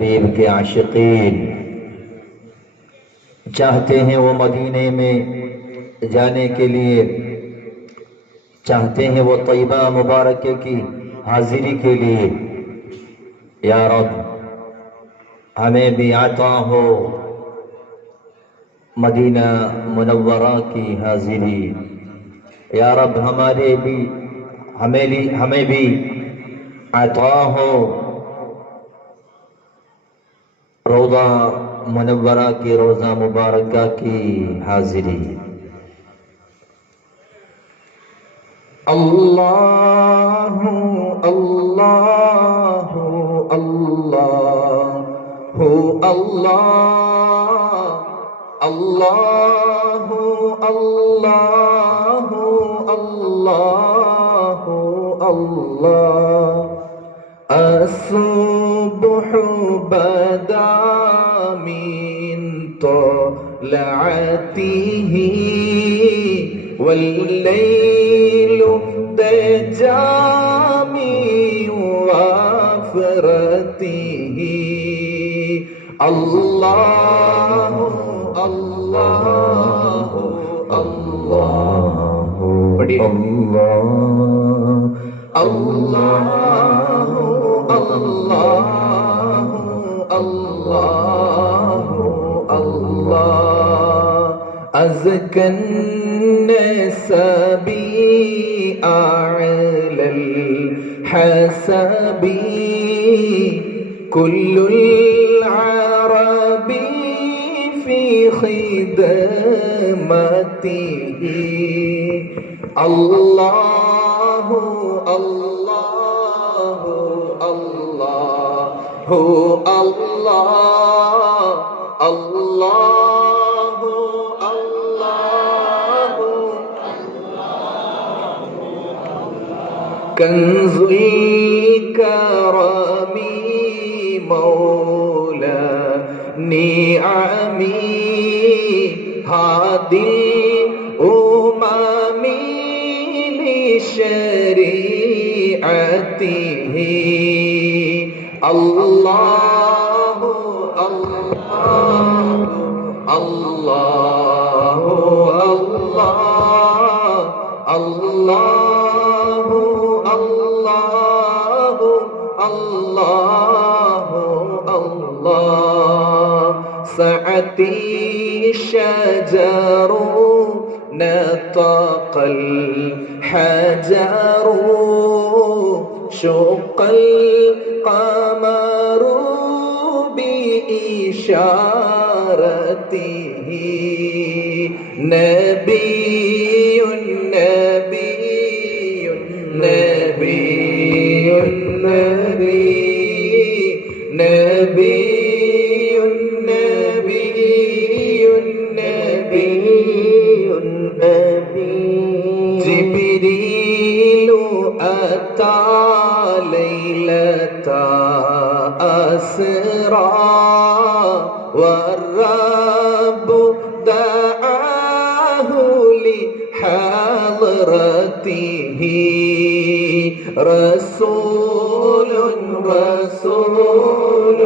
حبیب کے عاشقین چاہتے ہیں وہ مدینے میں جانے کے لیے، چاہتے ہیں وہ طیبہ مبارکہ کی حاضری کے لیے۔ یا رب ہمیں بھی عطا ہو مدینہ منورہ کی حاضری۔ یا رب ہمیں بھی عطا ہو روضہ منورہ کی روضہ مبارکہ کی حاضری۔ اللہ اللہ اللہ اللہ اللہ اللہ اللہ اللہ الصبح بدا من طلعته والليل دجا من وفرته اللہ اللہ اللہ اللہ اللہ اللہ اللہ أزكى النسب أعلى الحسب كل العرب في خدمته الله الله الله الله الله كنز الكرم مولى نعمي هادي الأمم لشريعته الله الله الله الله الله الله الله الله سعتي شجر نطق الحجر شق القمر بإشارته نبي نبي نبي نبي نبي جبريل أتى ليلة أسرى والرب دعاه لحضرته رسول رسول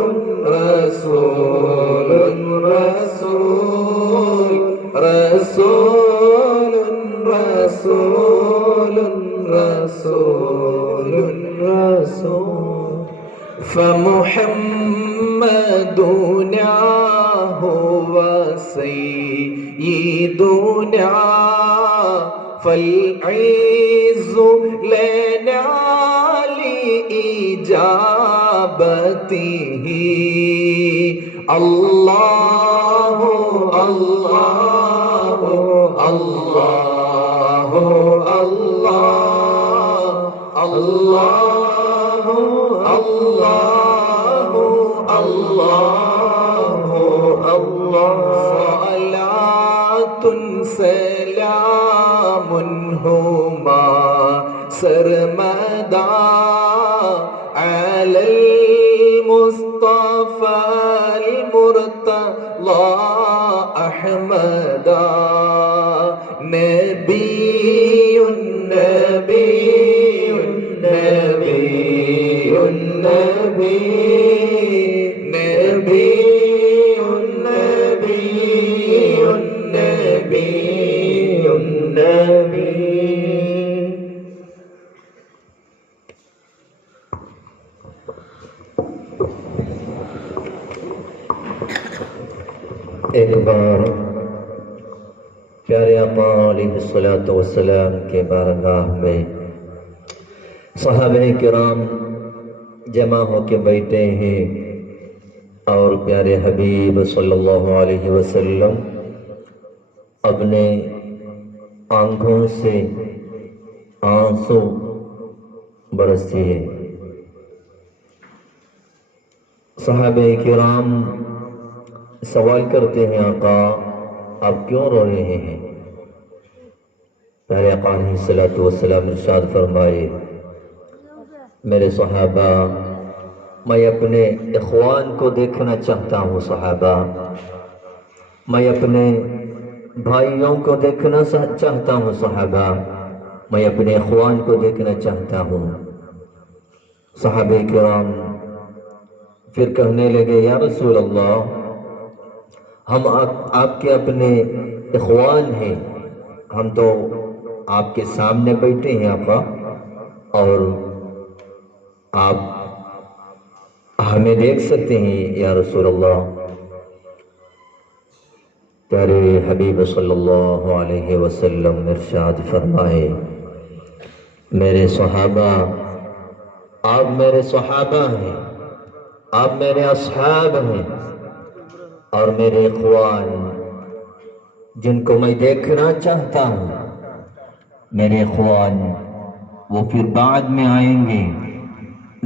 رسول رسول رسول رسول رسول رسول فمحمدنا هو سيدنا فالعز لنا لإجابته الله الله الله الله الله الله الله الله صلاة سلام هما سرمدا على المصطفى المرتضى أحمدا نبي نبي نبي نبي ایک بار پیارے آقا علیہ الصلوۃ والسلام کے بارگاہ میں صحابہ کرام جمع ہو کے بیٹھے ہیں اور پیارے حبیب صلی اللہ علیہ وسلم اپنے آنکھوں سے آنسو برستے ہیں۔ صحابہ کرام سوال کرتے ہیں آقا آپ کیوں رو رہے ہیں؟ پیارے آقا علیہ الصلوۃ والسلام ارشاد فرمائے میرے صحابہ میں اپنے اخوان کو دیکھنا چاہتا ہوں، صحابہ میں اپنے بھائیوں کو دیکھنا چاہتا ہوں، صحابہ میں اپنے اخوان کو دیکھنا چاہتا ہوں۔ صحابہ کرام پھر کہنے لگے یا رسول اللہ ہم آپ کے اپنے اخوان ہیں، ہم تو آپ کے سامنے بیٹھے ہیں آقا اور آپ ہمیں دیکھ سکتے ہیں یا رسول اللہ۔ پیارے حبیب صلی اللہ علیہ وسلم ارشاد فرمائے میرے صحابہ آپ میرے صحابہ ہیں، آپ میرے اصحاب ہیں اور میرے اخوان جن کو میں دیکھنا چاہتا ہوں، میرے اخوان وہ پھر بعد میں آئیں گے،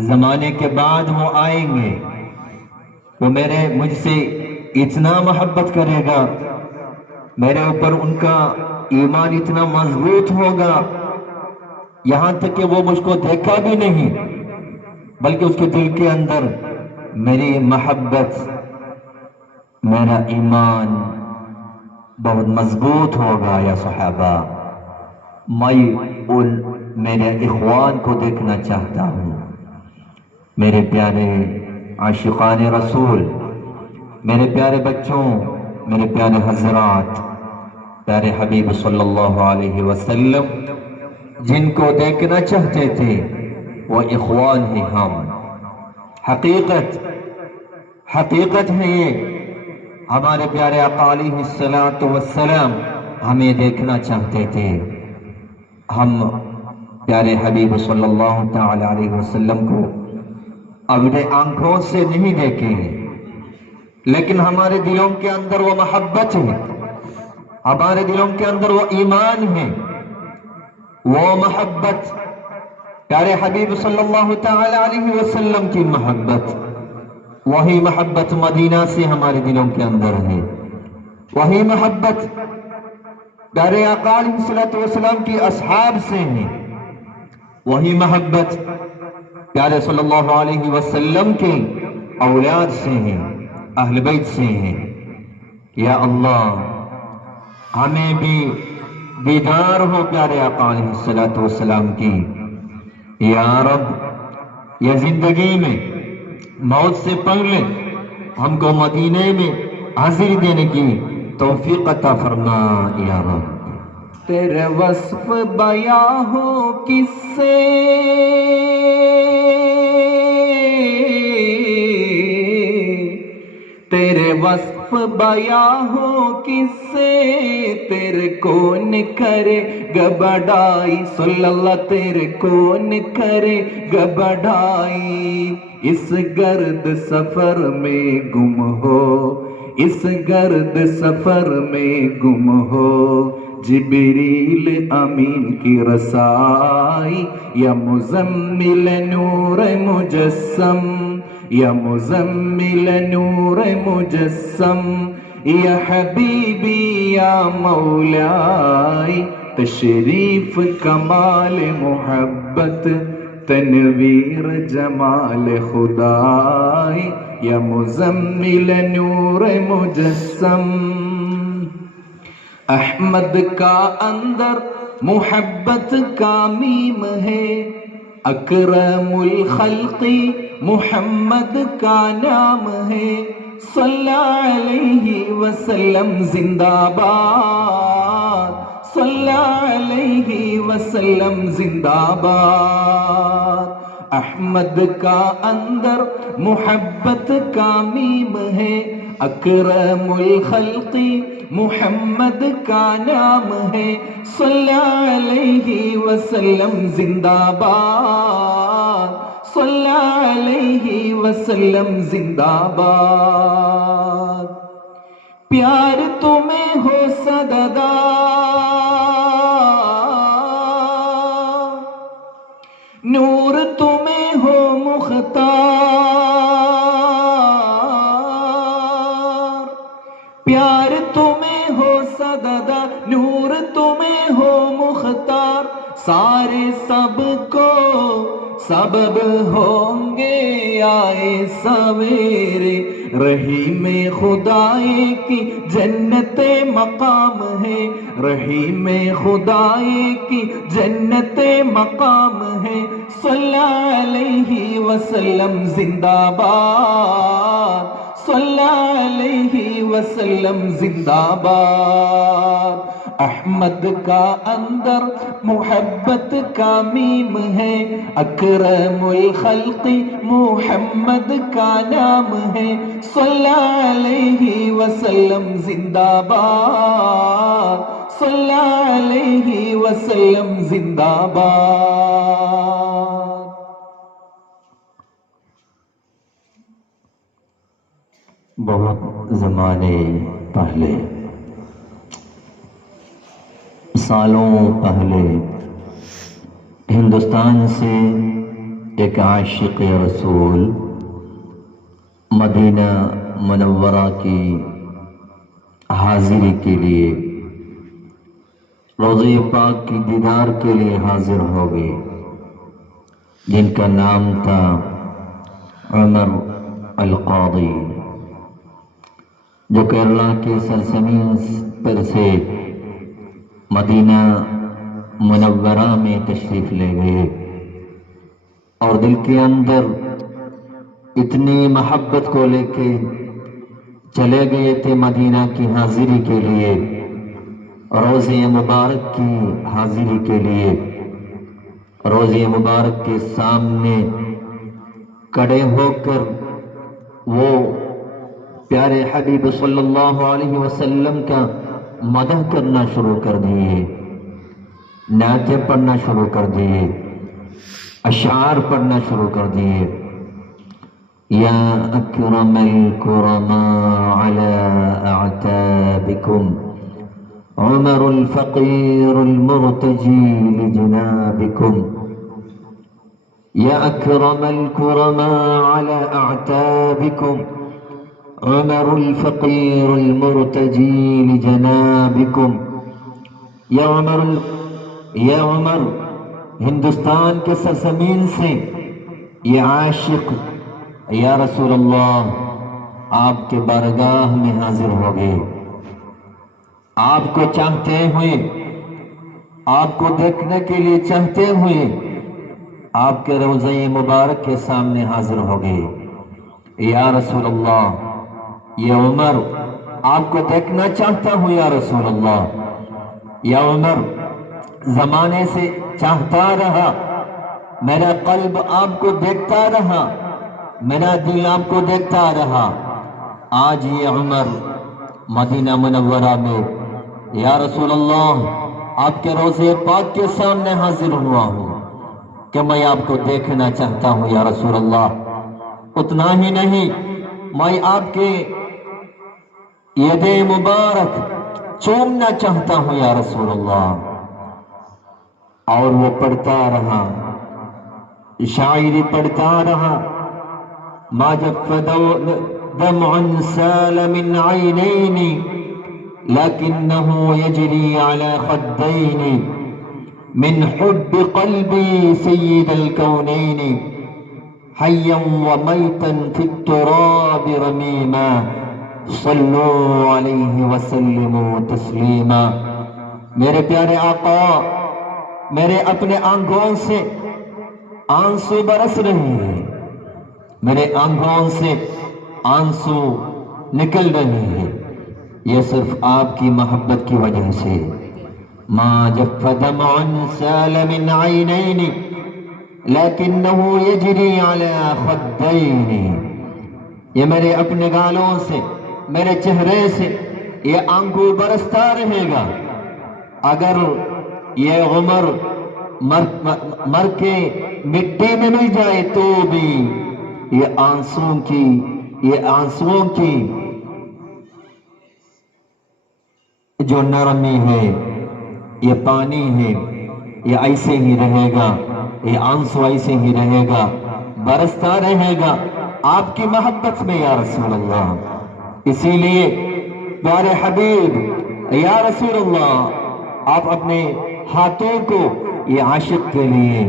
زمانے کے بعد وہ آئیں گے، وہ مجھ سے اتنا محبت کرے گا، میرے اوپر ان کا ایمان اتنا مضبوط ہوگا یہاں تک کہ وہ مجھ کو دیکھا بھی نہیں بلکہ اس کے دل کے اندر میری محبت، میرا ایمان بہت مضبوط ہوگا۔ یا صحابہ میں ان میرے اخوان کو دیکھنا چاہتا ہوں۔ میرے پیارے عاشقان رسول، میرے پیارے بچوں، میرے پیارے حضرات، پیارے حبیب صلی اللہ علیہ وسلم جن کو دیکھنا چاہتے تھے وہ اخوان ہیں ہم۔ حقیقت ہے یہ، ہمارے پیارے آقا علیہ الصلوۃ والسلام ہمیں دیکھنا چاہتے تھے، ہم پیارے حبیب صلی اللہ تعالی علیہ وسلم کو اپنے آنکھوں سے نہیں دیکھیں لیکن ہمارے دلوں کے اندر وہ محبت ہے، ہمارے دلوں کے اندر وہ ایمان ہے، وہ محبت پیارے حبیب صلی اللہ تعالی علیہ وسلم کی محبت، وہی محبت مدینہ سے ہمارے دلوں کے اندر ہے، وہی محبت پیارے آقا علیہ الصلوۃ والسلام کی اصحاب سے ہے، وہی محبت پیارے صلی اللہ علیہ وسلم کے اولاد سے ہے، اہل بیت سے ہے۔ یا اللہ ہمیں بھی دیدار ہو پیارے آقا علیہ الصلوۃ والسلام کی۔ یا رب یہ زندگی میں موت سے پہلے ہم کو مدینے میں حاضری دینے کی توفیق عطا فرما یا رب۔ تیرے وصف بیاں ہو کس سے، تیرے وصف بیاں ہو کس سے، تیرے کون کرے گا بڑائی، صلی اللہ تیرے کون کرے گا بڑائی۔ اس گرد سفر میں گم ہو، اس گرد سفر میں گم ہو، جبریل امین کی رسائی، یا مزمل نور مجسم، یا مزمل نور مجسم، یا حبیبی یا مولائی، تشریف کمال محبت، تنویر جمال خدائی، یا مزمل نور مجسم۔ احمد کا اندر محبت کا میم ہے، اکرم الخلق محمد کا نام ہے، صلی علیہ وسلم زندہ باد، صلی علیہ وسلم زندہ باد۔ احمد کا اندر محبت کا میم ہے، اکرم الخلق محمد کا نام ہے، صلی علیہ وسلم زندہ باد، صلی علیہ وسلم زندہ باد۔ پیار تمہیں ہو صددار، نور تمہیں ہو مختار، پیار تمہیں ہو صددار، نور تمہیں ہو مختار، سارے سب کو سبب ہوں گے آئے سویرے، رحیم خدائے کی جنت مقام ہے، رحیم خدائے کی جنت مقام ہے، صلی علیہ وسلم زندہ باد، صلی علیہ وسلم زندہ باد۔ احمد کا اندر محبت کا میم ہے، اکرم الخلق محمد کا نام ہے، صلی علیہ وسلم زندہ باد، صلی علیہ وسلم زندہ باد۔ بہت زمانے پہلے، سالوں پہلے، ہندوستان سے ایک عاشق رسول مدینہ منورہ کی حاضری کے لیے، روضہ پاک کی دیدار کے لیے حاضر ہو گئے، جن کا نام تھا عمر القاضی، جو کیرلا کے سرزمین پر سے مدینہ منورہ میں تشریف لے گئے، اور دل کے اندر اتنی محبت کو لے کے چلے گئے تھے مدینہ کی حاضری کے لیے، روضہ مبارک کی حاضری کے لیے، روضہ مبارک کے سامنے کھڑے ہو کر وہ پیارے حبیب صلی اللہ علیہ وسلم کا مدح کرنا شروع کر دیے، نعتیں پڑھنا شروع کر دیے، اشعار پڑھنا شروع کر دیے۔ یا اکرم الکرماء علی اعتابکم، عمر الفقیر المرتجی لجنابکم، یا اکرم الکرماء علی اعتابکم، عمر الفقیر المرتجی لجنابکم۔ یا عمر، ہندوستان کے سرزمین سے یہ عاشق یا رسول اللہ آپ کے بارگاہ میں حاضر ہو گئے، آپ کو چاہتے ہوئے، آپ کو دیکھنے کے لیے چاہتے ہوئے آپ کے روضہ مبارک کے سامنے حاضر ہو گئے۔ یا رسول اللہ، یہ عمر آپ کو دیکھنا چاہتا ہوں یا رسول اللہ۔ یا عمر، زمانے سے چاہتا رہا، میرا قلب آپ کو دیکھتا رہا، میرا دل آپ کو دیکھتا رہا، آج یہ عمر مدینہ منورہ میں یا رسول اللہ آپ کے روضہ پاک کے سامنے حاضر ہوا ہوں کہ میں آپ کو دیکھنا چاہتا ہوں یا رسول اللہ۔ اتنا ہی نہیں، میں آپ کے ید مبارک چومنا چاہتا ہوں یا رسول اللہ۔ اور وہ پڑھتا رہا، شاعری پڑھتا رہا، ما جف دمع سال من عینین لکنه یجری علی خدین من حب قلبی سید الکونین حیا ومیتا فی التراب رمیما صلوا علیہ وسلموا تسلیما۔ میرے پیارے آقا، میرے اپنے آنکھوں سے آنسو برس رہے ہیں، میرے آنکھوں سے آنسو نکل رہے ہیں، یہ صرف آپ کی محبت کی وجہ سے۔ ما جف دمع سال من عینین لکنہ یجری علی خدین، یہ میرے اپنے گالوں سے، میرے چہرے سے یہ آنسو برستا رہے گا، اگر یہ عمر مر کے مٹی میں مل جائے تو بھی یہ آنسوؤں کی جو نرمی ہے، یہ پانی ہے، یہ ایسے ہی رہے گا، یہ آنسو ایسے ہی رہے گا، برستا رہے گا آپ کی محبت میں یا رسول اللہ۔ اسی لیے پیارے حبیب یا رسول اللہ، آپ اپنے ہاتھوں کو یہ عاشق کے لیے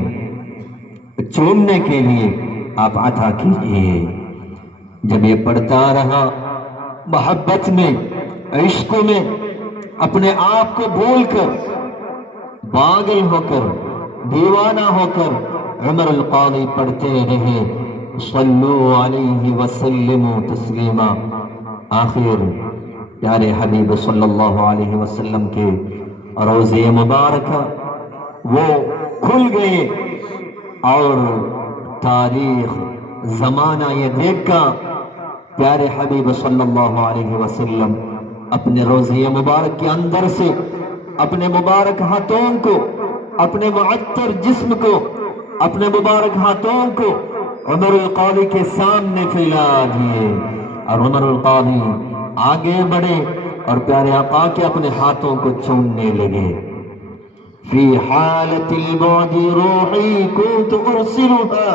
چومنے کے لیے آپ عطا کیجئے۔ جب یہ پڑھتا رہا محبت میں، عشق میں، اپنے آپ کو بھول کر، پاگل ہو کر، دیوانہ ہو کر عمر القاضی پڑھتے رہے صلو علیہ وسلم تسلیما۔ آخر پیارے حبیب صلی اللہ علیہ وسلم کے روزے مبارکہ وہ کھل گئے اور تاریخ زمانہ یہ دیکھ کر پیارے حبیب صلی اللہ علیہ وسلم اپنے روزے مبارک کے اندر سے اپنے مبارک ہاتھوں کو، اپنے معطر جسم کو، اپنے مبارک ہاتھوں کو عمر القاضی کے سامنے پھیلا دیے، اور عمر القاضی آگے بڑھے اور پیارے آقا کے اپنے ہاتھوں کو چومنے لگے۔ فی حالت البعد روحی كنت ارسلها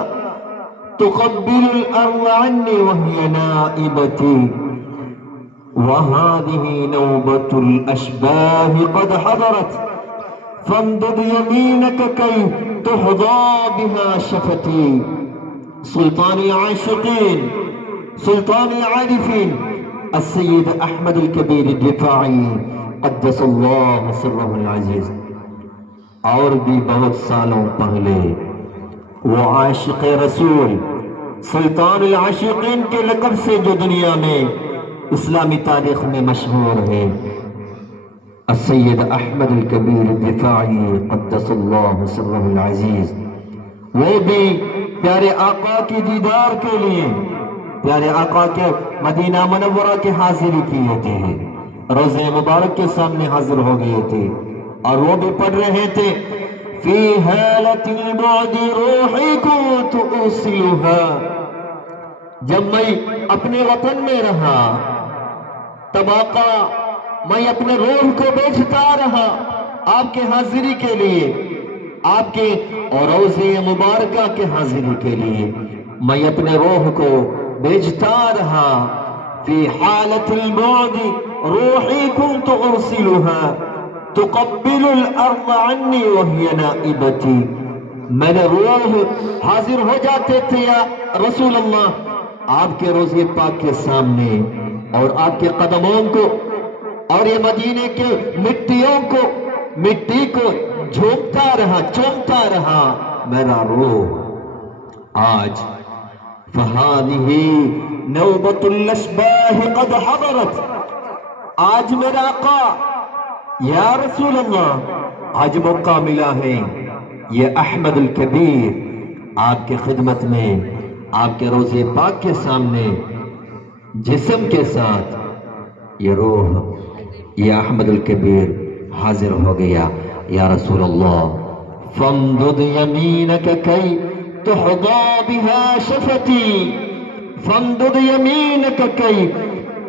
تقبل الارض عني وهي نائبتي وهذه نوبة الاشباه قد حضرت فامدد يمينك كي تحظى بها شفتي۔ سلطان العاشقین، سلطان العارفین السید احمد الکبیر الدفاعی قدس اللہ سرہ العزیز، اور بھی بہت سالوں پہلے وہ عاشق رسول، سلطان العاشقین کے لقب سے جو دنیا میں اسلامی تاریخ میں مشہور ہے، السید احمد الکبیر الدفاعی قدس اللہ سرہ العزیز، وہ بھی پیارے آقا کی دیدار کے لیے، پیارے آقا کے مدینہ منورہ کے حاضری کیے تھے، روزے مبارک کے سامنے حاضر ہو گئے تھے، اور وہ بھی پڑھ رہے تھے فی حالت البعد روحی كنت ارسلها۔ جب میں اپنے وطن میں رہا تب آقا میں اپنے روح کو بیچتا رہا آپ کے حاضری کے لیے، آپ کے اور روزے مبارکہ کے حاضری کے لیے میں اپنے روح کو بیچتا رہا۔ فی حالت البعد روحی كنت ارسلها تقبل الارض عني وهي نائبتي۔ میرے روح حاضر ہو جاتے تھے یا رسول اللہ آپ کے روزے پاک کے سامنے، اور آپ کے قدموں کو اور یہ مدینے کے مٹی کو جھومتا رہا، چومتا رہا میرا روح۔ آج فہذہ نوبۃ الاشباہ قد حضرت، آج میرا آقا یا رسول اللہ آج موقع ملا ہے، یہ احمد الکبیر آپ کی خدمت میں، آپ کے روزے پاک کے سامنے جسم کے ساتھ یہ روح، یہ احمد الکبیر حاضر ہو گیا۔ یا رسول اللہ فامدد یمینک کی تحظى بها شفتي، فامدد يمينك كي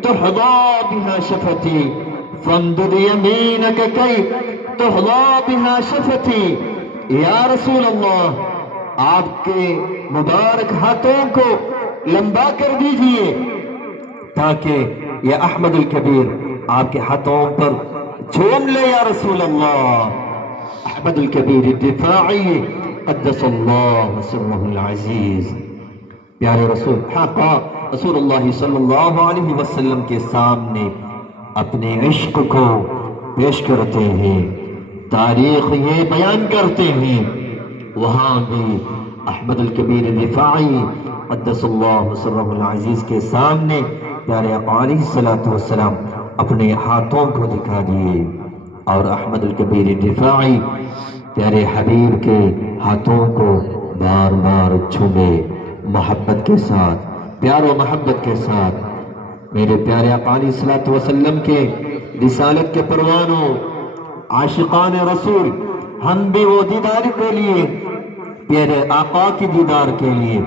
تحظى بها شفتي، فامدد يمينك كي تحظى بها شفتي۔ یا رسول اللہ آپ کے مبارک ہاتھوں کو لمبا کر دیجئے تاکہ یہ احمد الکبیر آپ کے ہاتھوں پر چوم لے یا رسول اللہ۔ احمد الکبیر الدفاعی قدس اللہ سرہ العزیز، پیارے رسول حقا رسول اللہ صلی اللہ علیہ وسلم کے سامنے اپنے عشق کو پیش کرتے ہیں، تاریخ یہ بیان کرتے ہیں، وہاں بھی احمد الکبیر الدفاعی قدس اللہ سرہ العزیز کے سامنے پیارے آقا علیہ الصلوۃ والسلام اپنے ہاتھوں کو دکھا دیے، اور احمد الکبیر الدفاعی پیارے حبیب کے ہاتھوں کو بار بار چھوئے، محبت کے ساتھ، پیار و محبت کے ساتھ میرے پیارے آقا علیہ الصلوۃ والسلام کے رسالت کے پروانوں، عاشقان رسول، ہم بھی وہ دیدار کے لیے، پیارے آقا کی دیدار کے لیے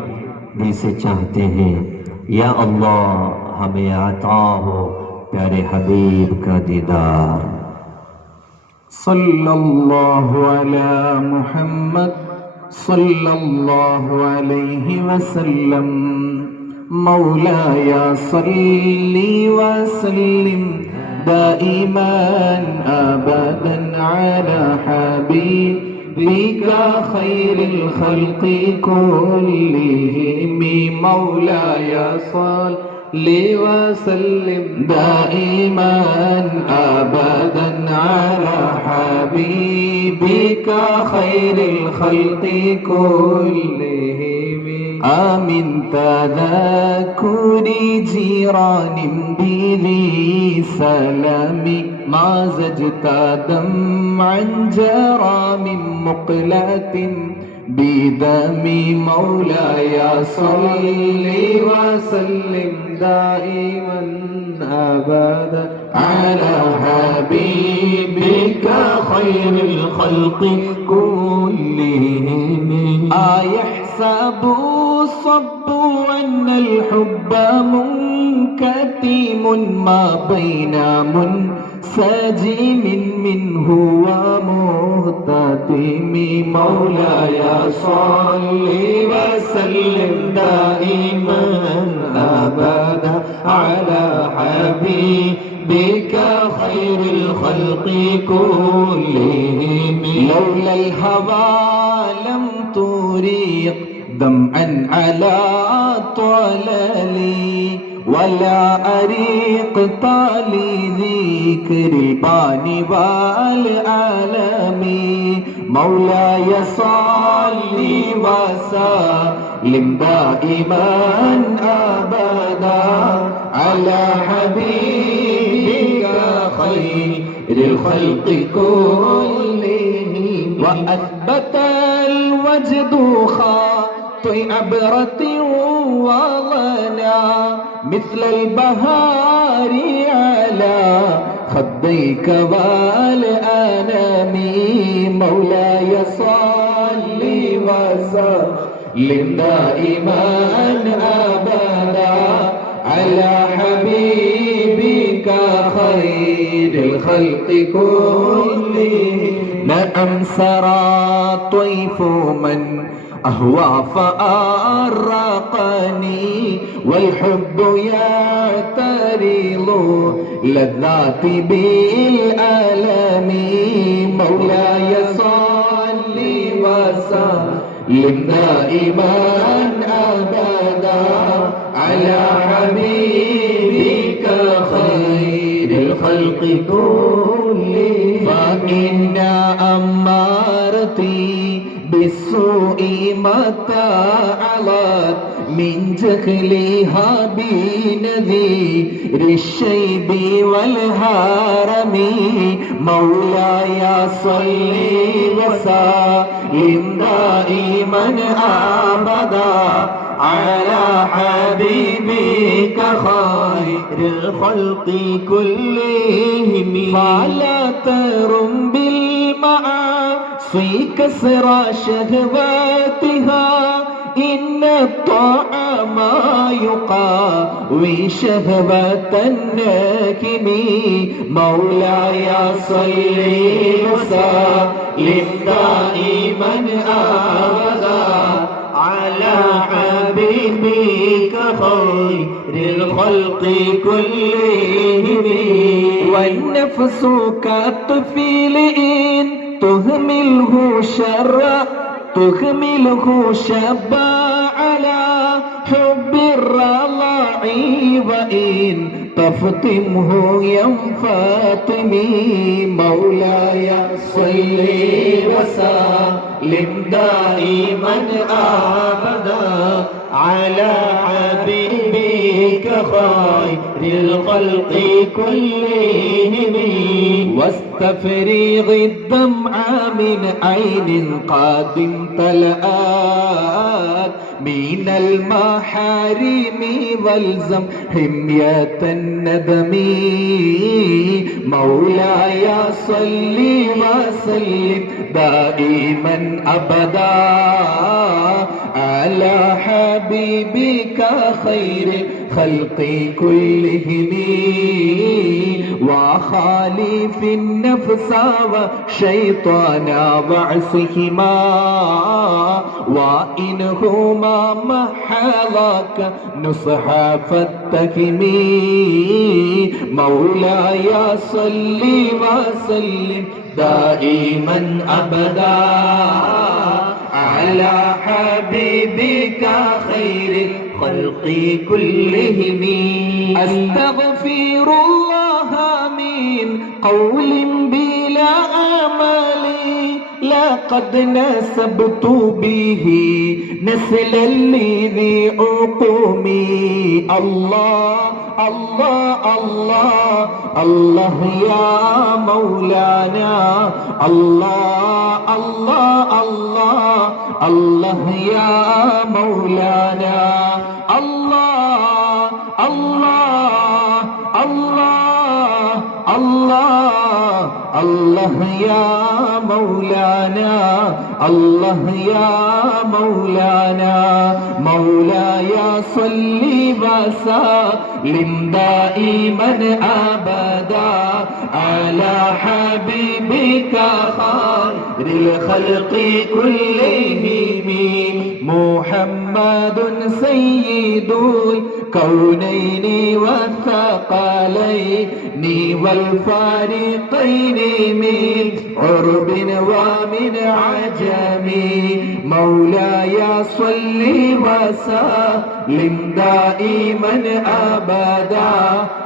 دل سے چاہتے ہیں، یا اللہ ہمیں عطا ہو پیارے حبیب کا دیدار۔ صلی اللہ علی محمد صلی اللہ علیہ وسلم۔ مولاي صل وسلم دائما أبدا على حبيبك خير الخلق كلهم۔ مولاي صل وسلم دائما أبدا على حبيبك خير الخلق كلهم۔ آمن تذكر جيران بذي سلام ما زجت دمعا جرى من مقلة بدم۔ مولاي صل وسلم دائما أبدا على حبيبك خير الخلق كلهم۔ أيحسب الصب أن الحب منكتم ما بين منسجم منه ومهتدم۔ مولاي صل وسلم دائما أبدا على حبيبك خير الخلق كلهم۔ لولا الهوى لم تريق دمعا على طلالي ولا أريق طالي ذكر الباني والعالم۔ مولاي صل وسلم دائما أبدا على حبيبك خير الخلق كلهم۔ وأثبت الوجد خاطئ عبرة وظنا مثل البهار على خديك والأنام۔ مولاي صل وسلم دائما أبدا على حبيبك خير الخلق كلهم۔ نعم سرى طيف من أهوى فأرقني والحب يعترض لذات بالألم۔ مولاي صل وسلم دائما أبدا على حبيبك خير الخلق كلهم۔ فإن أمارتي بالسوء متى علت من جهلها بنذير الشيب والهرم۔ مولاي صل وسلم دائما أبدا على حبيبك خير الخلق كلهم۔ فلا ترم بالمعاصي كسر شهواتها إن الطعام يقاوي شهوة الناكم۔ مولاي صل وسلم دائما أبدا على حبيبك خير الخلق كلهم۔ والنفس كالطفل إن تهمله شبا على حب الرضاع وإن تفطمه ينفطم۔ مولاي صل وسلم دائما أبدا على حبيبك خير الخلق كلهم۔ واستفرغ الدمع من عين قد امتلأت من المحارم والزم حمية الندم مولاي صل وسلم دائما أبدا على حبيبك خير الخلق كلهم وخالف النفس والشيطان وعصهما وإنهما محلك نصح فاتهمي مولاي صل وسلم دائما أبدا على حبيبك خير الخلق كلهم أستغفر الله من قول بلا عمل لقد نسبت به نسلا لذي عقومي الله الله الله الله يا مولانا الله الله الله الله يا مولانا الله الله الله الله الله يا مولانا الله يا مولانا مولاي صل وسلم دائما أبدا على حبيبك خير الخلق كلهم محمد سيد الكونين والثقلين والفارقين من عرب ومن عجم مولاي صل وسلم دائما أبدا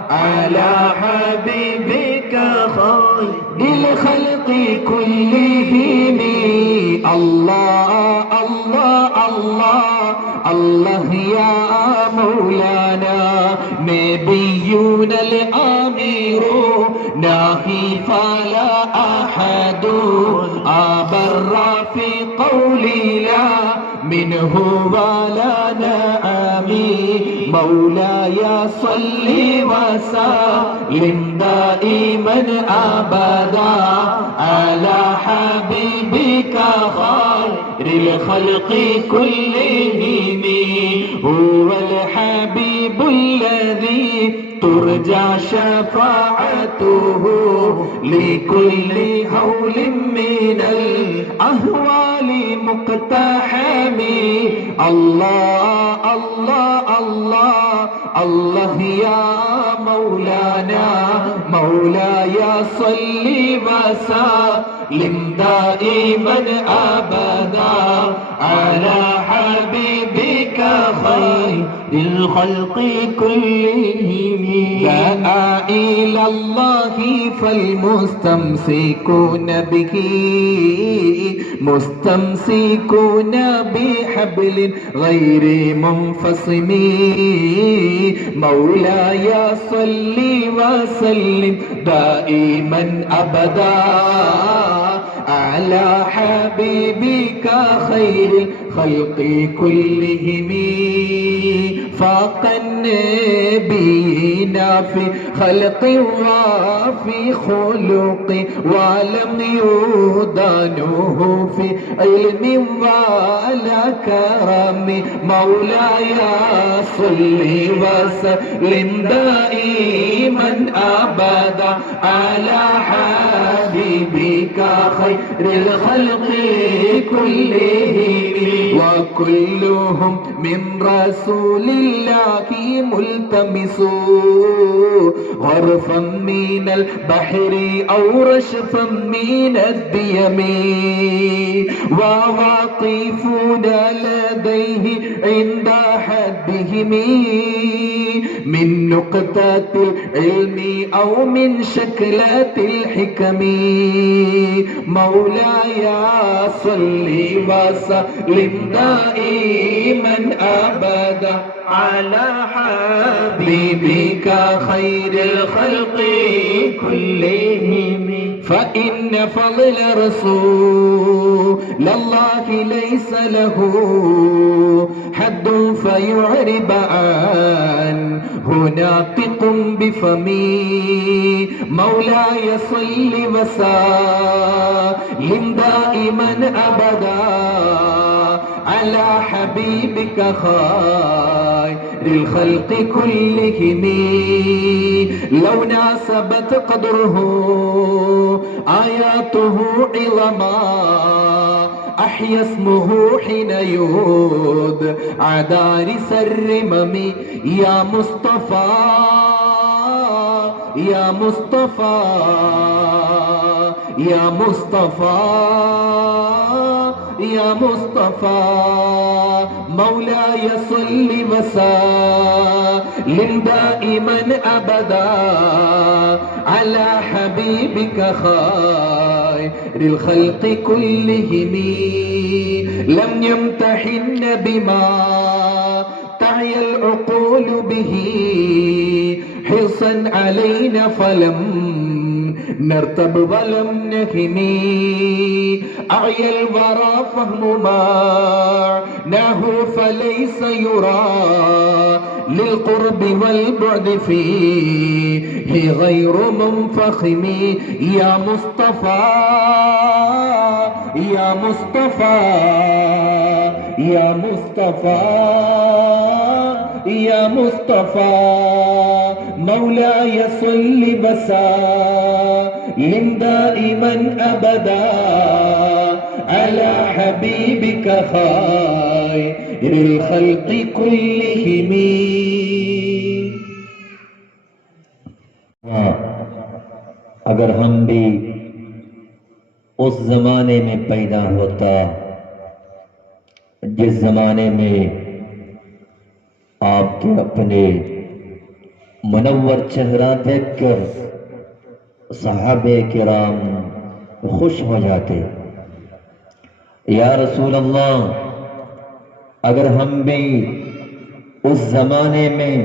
على حبيبك خير الخلق كلهم الله الله الله الله يا مولانا نبينا الأمير ناهي فلا أحد أبر في قولي لا منه ولا نامي مولاي صل وسلم دائما أبدا على حبيبك خير الخلق كلهم هو الحبيب الذي ترجى شفاعته لكل هول من الأهوال مقتحم الله الله الله الله يا مولانا مولاي صل وسلم دائما أبدا على حبيبك خير الخلق كلهم دعا إلى الله فالمستمسكون به مستمسكون بحبل غير منفصم مولاي صل وسلم دائما أبدا على حبيبك خير الخلق كلهم فاق النبيين في خلق وفي خلق ولم يدانه في علم ولا كرم مولاي صل وسلم دائما أبدا على حبيبك خير الخلق كلهم وكلهم من رسول الله ملتمس غرفا من البحر أو رشفا من الديم وواقفون لديه عند حدهم من نقطة العلم أو من شكلة الحكم مولاي صل وسلم دائما أبدا على حبيبك خير الخلق كلهم فإن فضل رسول الله ليس له حد فيعرب عنه ناطق بفمي مولاي صل وسلم دائما أبدا على حبيبك خير الخلق كلهم لو ناسبت قدره آياته عظما أحيا اسمه حين يدعى دارس الرمم يا مصطفى يا مصطفى يا مصطفى يا مصطفى مولاي صل وسلم دائما أبدا على حبيبك خير الخلق كلهم لم يمتحن بما تعي العقول به حرصا علينا فلم نرتب ولم نهني أعيا الورى فهم معناه فليس يرى للقرب والبعد فيه غير منفخم يا مصطفى يا مصطفى يا مصطفى يا مصطفى مولاي صل وسلم دائما أبدا على حبيبك خير الخلق كلهم. اگر ہم بھی اس زمانے میں پیدا ہوتا جس زمانے میں آپ کے اپنے منور چہرہ دیکھ کر صحابہ کرام خوش ہو جاتے. یا رسول اللہ، اگر ہم بھی اس زمانے میں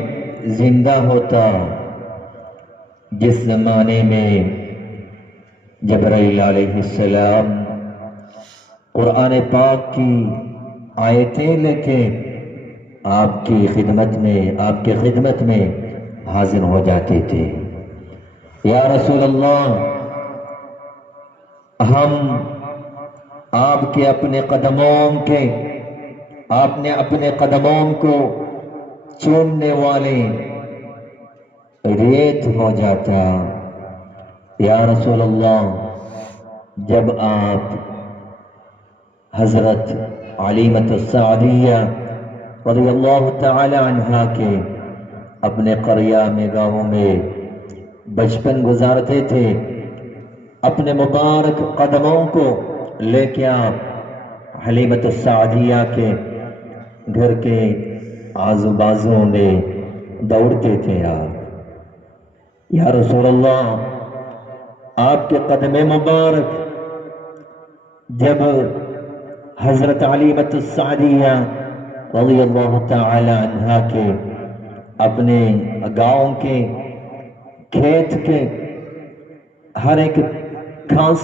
زندہ ہوتا جس زمانے میں جبرائیل علیہ السلام قرآن پاک کی آیتیں لے کے آپ کی خدمت میں حاضر ہو جاتے تھے. یا رسول اللہ، ہم آپ نے اپنے قدموں کو چومنے والے ریت ہو جاتا. یا رسول اللہ، جب آپ حضرت علیمۃ السعدیہ رضی اللہ تعالی عنہا کے اپنے قریہ میں گاؤں میں بچپن گزارتے تھے، اپنے مبارک قدموں کو لے کے آپ حلیمۃ السعدیہ کے گھر کے آزو بازو میں دوڑتے تھے آپ. یا رسول اللہ، آپ کے قدم مبارک جب حضرت علیمۃ السعدیہ رضی اللہ تعالی عنہا کے اپنے گاؤں کے کھیت کے ہر ایک گھاس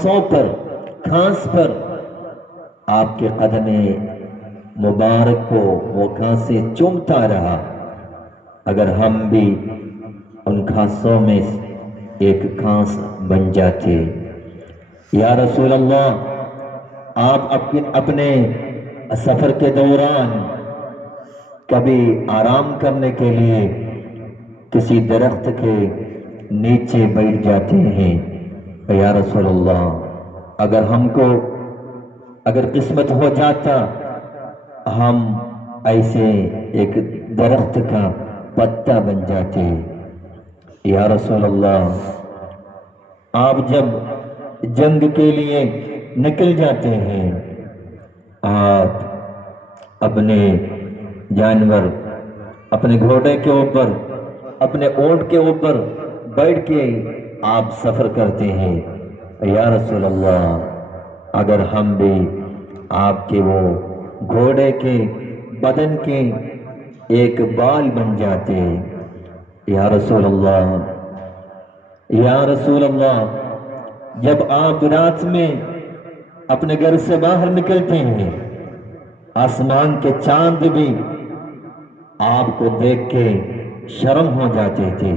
پر آپ کے قدم مبارک کو وہ گھاسیں چومتا رہا. اگر ہم بھی ان گھاسوں میں ایک گھاس بن جاتے. یا رسول اللہ، آپ اپنے سفر کے دوران کبھی آرام کرنے کے لیے کسی درخت کے نیچے بیٹھ جاتے ہیں. یا رسول اللہ، اگر قسمت ہو جاتا ہم ایسے ایک درخت کا پتا بن جاتے. یا رسول اللہ، آپ جب جنگ کے لیے نکل جاتے ہیں، آپ اپنے جانور، اپنے گھوڑے کے اوپر، اپنے اونٹ کے اوپر بیٹھ کے آپ سفر کرتے ہیں. یا رسول اللہ، اگر ہم بھی آپ کے وہ گھوڑے کے بدن کے ایک بال بن جاتے. یا رسول اللہ، یا رسول اللہ، جب آپ رات میں اپنے گھر سے باہر نکلتے ہیں آسمان کے چاند بھی آپ کو دیکھ کے شرم ہو جاتے تھے.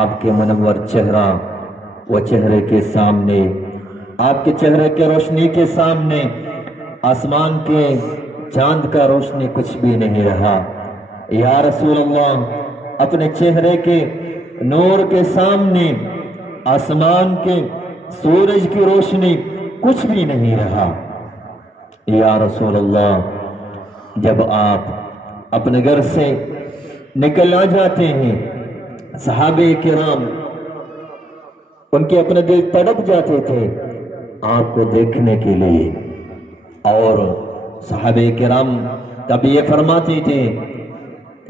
آپ کے منور چہرہ وہ چہرے کے سامنے آپ کے چہرے کے روشنی کے سامنے آسمان کے چاند کا روشنی کچھ بھی نہیں رہا. یا رسول اللہ اپنے چہرے کے نور کے سامنے آسمان کے سورج کی روشنی کچھ بھی نہیں رہا. یا رسول اللہ جب آپ اپنے گھر سے نکل آ جاتے ہیں صحابہ کرام ان کے اپنے دل تڑپ جاتے تھے آپ کو دیکھنے کے لیے. اور صحابہ کرام کبھی یہ فرماتے تھے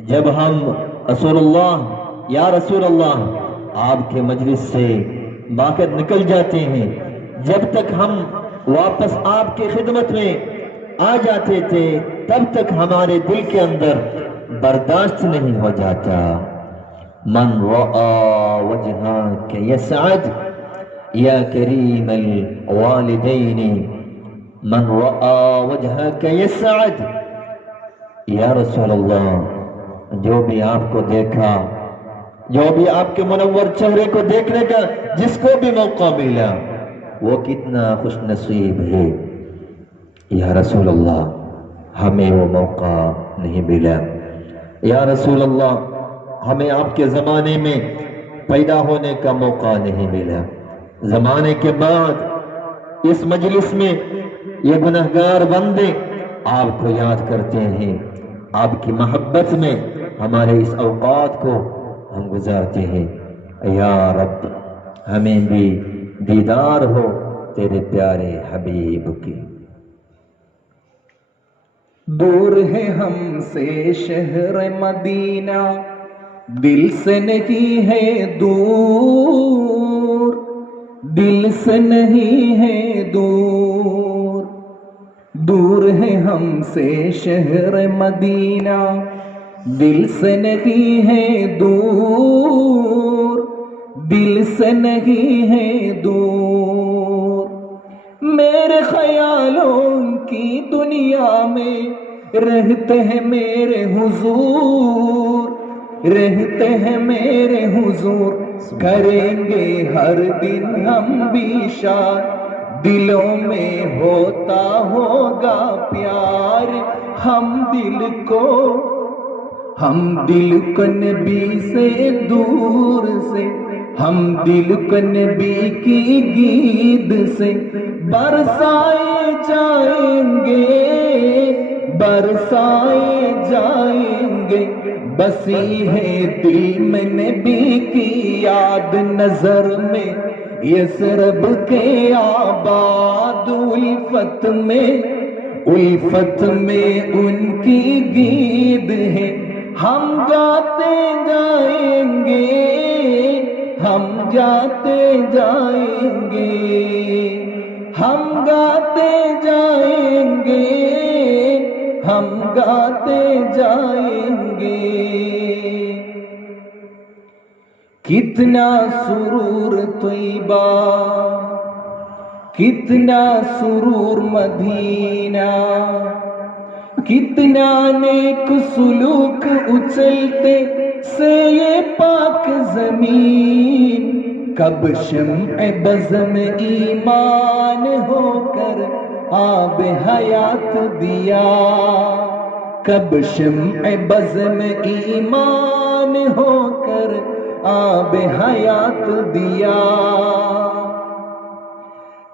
جب ہم رسول اللہ یا رسول اللہ آپ کے مجلس سے باہر نکل جاتے ہیں جب تک ہم واپس آپ کی خدمت میں آ جاتے تھے تب تک ہمارے دل کے اندر برداشت نہیں ہو جاتا. من رأى وجهك يسعد یا کریم الوالدین من رأى وجهك يسعد. یا رسول اللہ جو بھی آپ کو دیکھا جو بھی آپ کے منور چہرے کو دیکھنے کا جس کو بھی موقع ملا وہ کتنا خوش نصیب ہے. یا رسول اللہ ہمیں وہ موقع نہیں ملا. یا رسول اللہ ہمیں آپ کے زمانے میں پیدا ہونے کا موقع نہیں ملا. زمانے کے بعد اس مجلس میں یہ گنہگار بندے آپ کو یاد کرتے ہیں آپ کی محبت میں ہمارے اس اوقات کو ہم گزارتے ہیں. یا رب ہمیں بھی دیدار ہو تیرے پیارے حبیب کی. دور ہے ہم سے شہر مدینہ دل سے نہیں ہے دور دل سے نہیں ہے دور. دور ہے ہم سے شہر مدینہ دل سے نہیں ہے دور دل سے نہیں ہے دور. میرے خیالوں کی دنیا میں رہتے ہیں میرے حضور رہتے ہیں میرے حضور. کریں گے ہر دن ہم بھی شاد دلوں میں ہوتا ہوگا پیار. ہم دل کو نبی سے دور سے ہم دل کو نبی کی گید سے برسائے جائیں گے. بسی ہے دل میں نبی کی یاد نظر میں یثرب کے آباد. الفت میں ان کی گید ہے. ہم جاتے جائیں گے ہم جاتے جائیں گے ہم گاتے جائیں گے ہم گاتے جائیں گے. کتنا سرور طیبہ کتنا سرور مدینہ کتنا نیک سلوک اچلتے سے یہ پاک زمین. کب شمع بزم ایمان ہو کر آب حیات دیا کب شمع بزم ایمان ہو کر آب حیات دیا.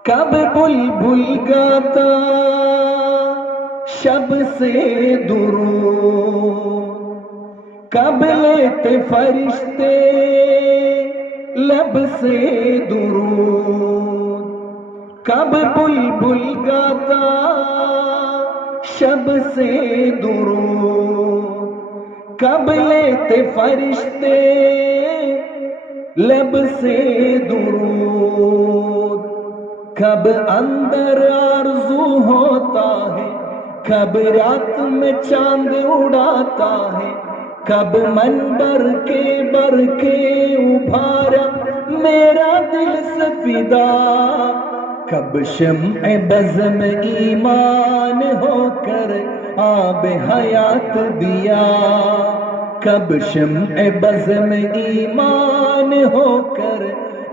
کب بلبل گاتا شب سے درود کب لیتے فرشتے لب سے درود. کب بلبل گاتا شب سے درود کب لیتے فرشتے لب سے درود. کب اندر آرزو ہوتا ہے کب رات میں چاند اڑاتا ہے. کب منبر کے بر کے ابھارا میرا دل سفید فدا کب شمع بزم ایمان ہو کر آب حیات دیا کب شمع بزم ایمان ہو کر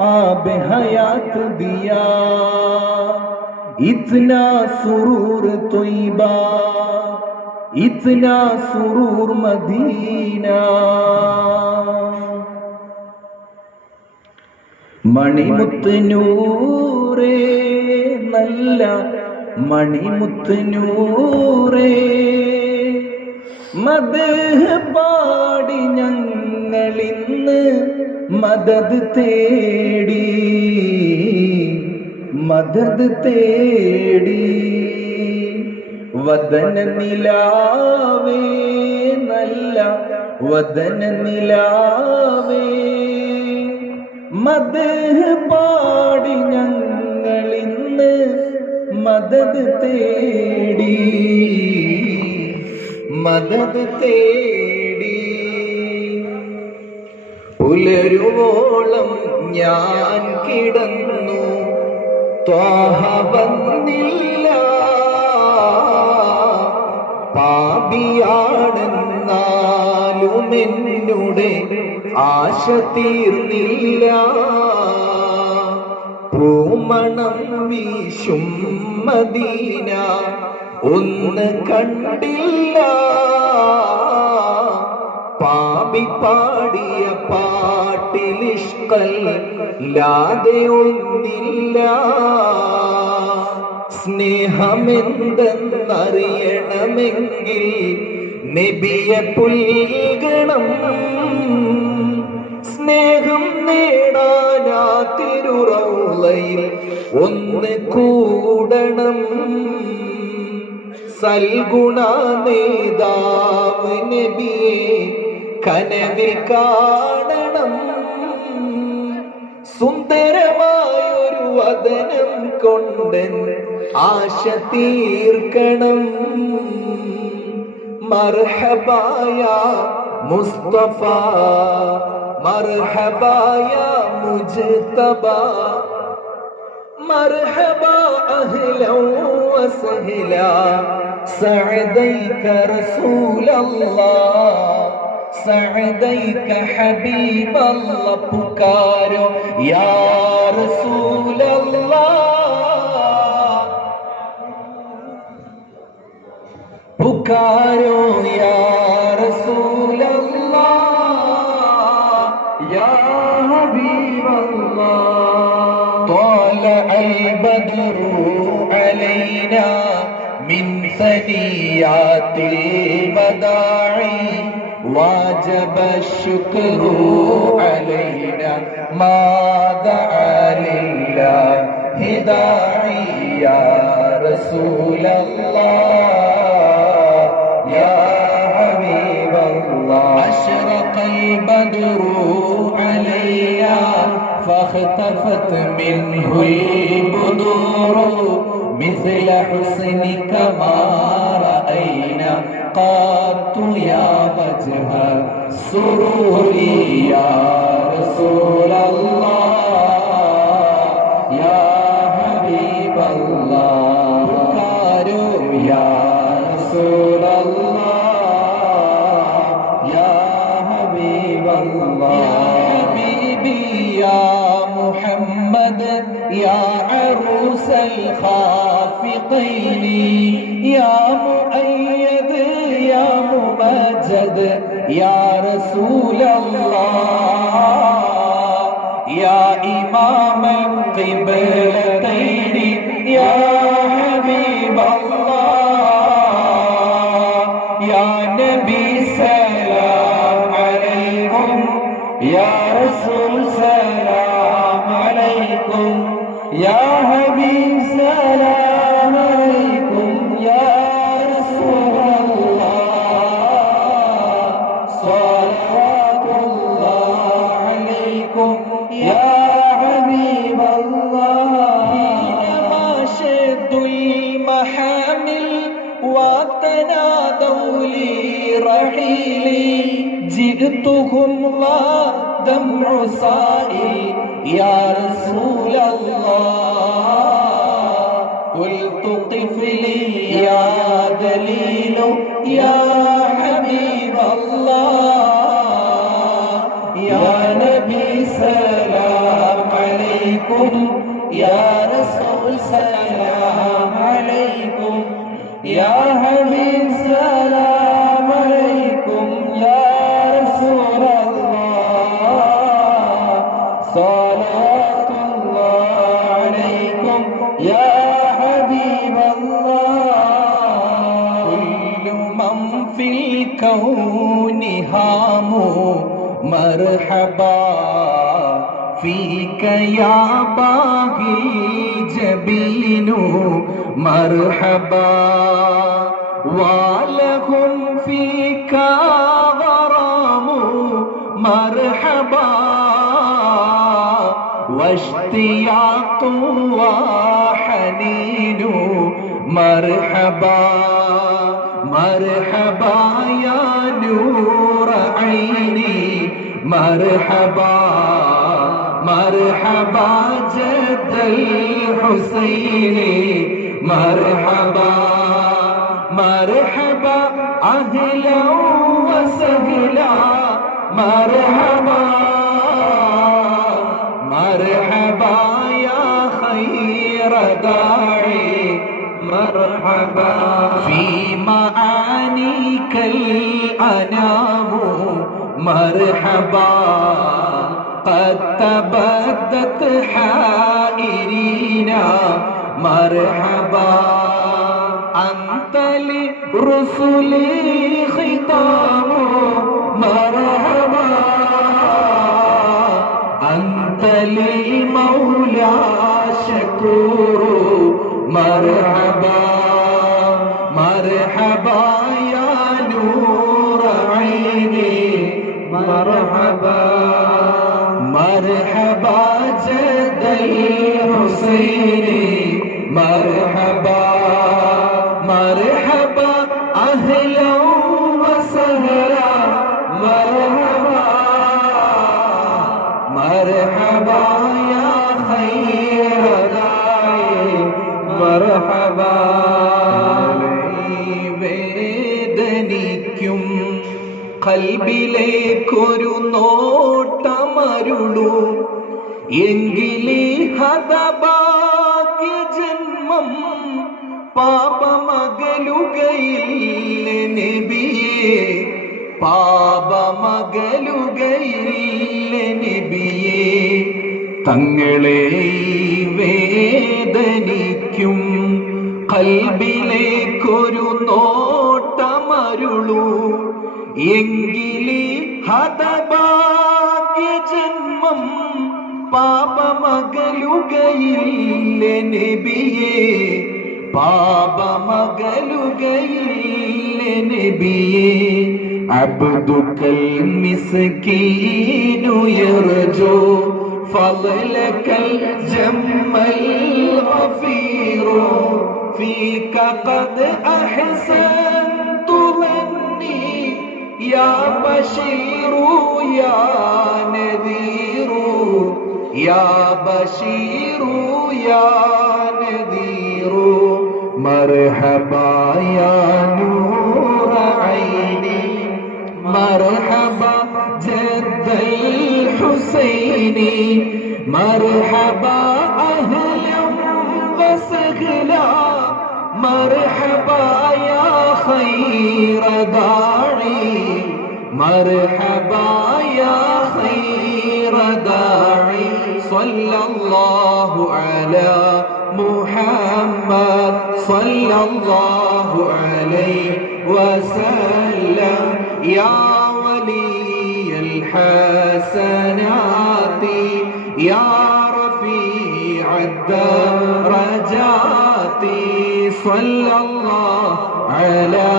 آب حیات دیا اتنا سرور طیبہ اتنا سرور مدینہ മണിമുത്തുനൂറേ നല്ല മണിമുത്തുനൂറേ മദ്ഹ് പാടി ഞങ്ങളിന്ന് മദദ് തേടി മദദ് തേടി വദന നിലാവേ നല്ല വദന നിലാവേ മദ്ഹ് പാടി ഞങ്ങളിന്ന് മദദ് തേടി മദദ് തേടി പുലരുവോളം ഞാൻ കിടന്നു ത്വാഹ വന്നില്ല പാപിയാണെന്നാലും എന്നുടെ ആശ തീർന്നില്ല പൂമണം വീശും മദീന ഒന്ന് കണ്ടില്ല പാപി പാടിയ പാട്ടിലിഷ്കല്ലാതെ ഒന്നില്ല സ്നേഹമെന്തെന്നറിയണമെങ്കിൽ നബിയെ പുൽകണം സ്നേഹം നേടാനാ തിരുറൗളയിൽ ഒന്ന് കൂടണം സൽഗുണ നേതാവ് നബിയെ കനവിൽ കാണണം സുന്ദരമായൊരു വദനം കൊണ്ടൻ ആശ തീർക്കണം മർഹബായ മുസ്തഫ മർഹബായ മുജ്തബാ മർഹബാ അഹ്ലൻ വസഹ്ലാ സഅദൈക റസൂലല്ലാഹ് സഅദൈക ഹബീബല്ലാഹ് പുകാരോ യാ റസൂലല്ലാഹ് പുകാരോ യാ റസൂലല്ലാഹ് യാ ഹബീബല്ലാഹ് طلع البدر علينا من ثنيات الوداع واجب الشكر علينا ما دعا لله داعي يا رسول الله يا حبيب الله أشرق البدر علينا فاختفت منه البدور مثل حسنك ما رأينا قط يا وجه السرور يا رسول الله يا حبيب الله پکارو يا رسول الله يا حبيب الله يا حبيبي يا محمد يا عروس الخافقين يا مؤيد يا ممجد يا رسول الله يا إمام القبلتين يا حبيب الله يا نبي سلام عليكم يا رسول سلام عليكم يا حبيب سلام عليكم يا رسول الله صلوات الله عليكم يا حبيب الله حينما شد المحامل وتنادوا لي رحيلي جئتهم ودمع سائل يا رسول الله يا دليل يا حبيب الله يا نبي سلام عليكم يا رسول سلام عليكم يا حبيب سلام عليكم يا رسول الله صلاة الله عليكم يا حبيب الله كل من في الكون هاموا مرحبا فيك يا باغي الجبين مرحبا ولهم فيك غرام مرحبا واشتياق وحنين مرحبا مرحبا يا نور عيني مرحبا مرحبا جد الحسين مرحبا مرحبا أهلا وسهلا مرحبا مرحبا يا خير داعي مرحبا في معانيك الأنام مرحبا قد تبدت حائرين مرحبا أنت لرسلي ختام مرحبا أنت للمولى شكور مرحبا مرحبا يا نور عيني مرحبا مرحبا جد الحسين مرحبا مرحبا أهلا وسهلا مرحبا مرحبا يا خير داعي مرحبا വേദനിക്കും കൽബിലേക്കൊരു നോട്ടമരുളൂ എങ്കിലേ ഹതഭാഗ്യ ജന്മം പാപമകലുകയില്ല നബിയേ പാപമകലുകയില്ല നബിയേ തങ്ങളെ വേദനിക്കും കൽബിലേക്കൊരു നോട്ടമരുളൂ എങ്കിലേ ഹതഭാഗ്യ ജന്മം പാപമകലുകയില്ല നബിയേ പാപമകലുകയില്ല നബിയേ അബ്ദുക്കൽ മിസ്കീനു യർജു ഫളലകൽ ജമ്മൽ ഗഫീറു ഫീക ഖദ് അഹ്സൻതു ലന്നി യാ ബശീറു യാ നദീറു യാ ബശീറു യാ നദീറു മർഹബാ യാ നൂറ ഐനി മർഹബാ ജദ്ദൽ ഹുസൈനി മർഹബാ അഹ്ലൻ വസഹ്ലാ മർഹബാ യാ ഖൈറ ദാഇ മർഹബാ യാ ഖൈറ ദാഇ സ്വല്ലല്ലാഹു അലാ മുഹമ്മദ് സ്വല്ലല്ലാഹു അലൈഹി വസല്ലം യാ വലിയൽ ഹസനാതി യാ റഫീഅദ് ദറജാതി സ്വല്ലല്ലാഹു അലാ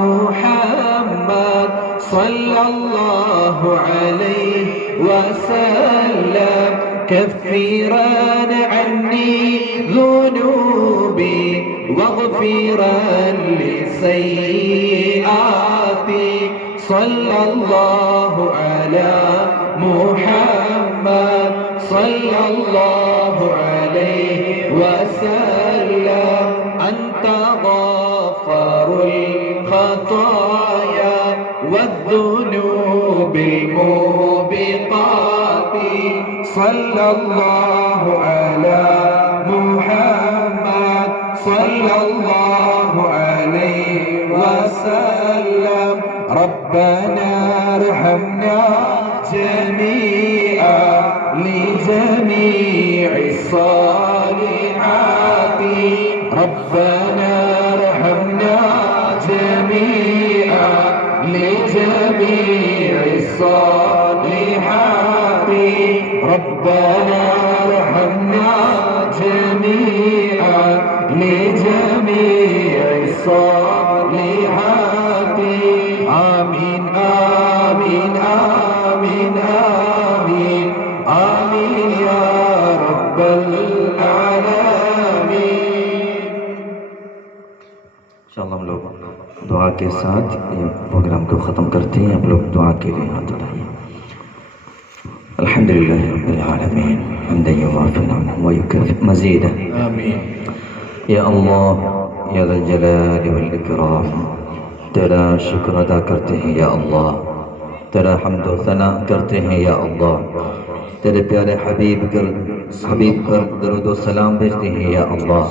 മുഹമ്മദ് സ്വല്ലല്ലാഹു അലൈഹി വസല്ലം كفرا عني ذنوبي واغفرا لسيئاتي صلى الله على محمد صلى الله عليه وسلم أنت والذنوب الموبقات صلى الله على محمد صلى الله عليه وسلم ربنا ارحمنا جميعا لجميع الصالحات ربنا ارحمنا جميعا لجميع الصالحات ربنا ارحمنا جميعا لجميع الصالحات آمين آمين آمين آمين آمين يا رب العالمين. انشاءاللہ ہم لوگ دعا کے ساتھ یہ پروگرام کو ختم کرتے ہیں. ہم لوگ دعا کے لیے ہاتھ اٹھائیے. الحمدللہ رب العالمین حمدا یوافی نعمہ ویکافئ مزیدا. آمین. یا اللہ یا ذا الجلال والاکرام تیرا شکر ادا کرتے ہیں یا اللہ, تیرا حمد و ثنا کرتے ہیں یا اللہ, تیرے پیارے حبیب پر درود و سلام بھیجتے ہیں یا اللہ.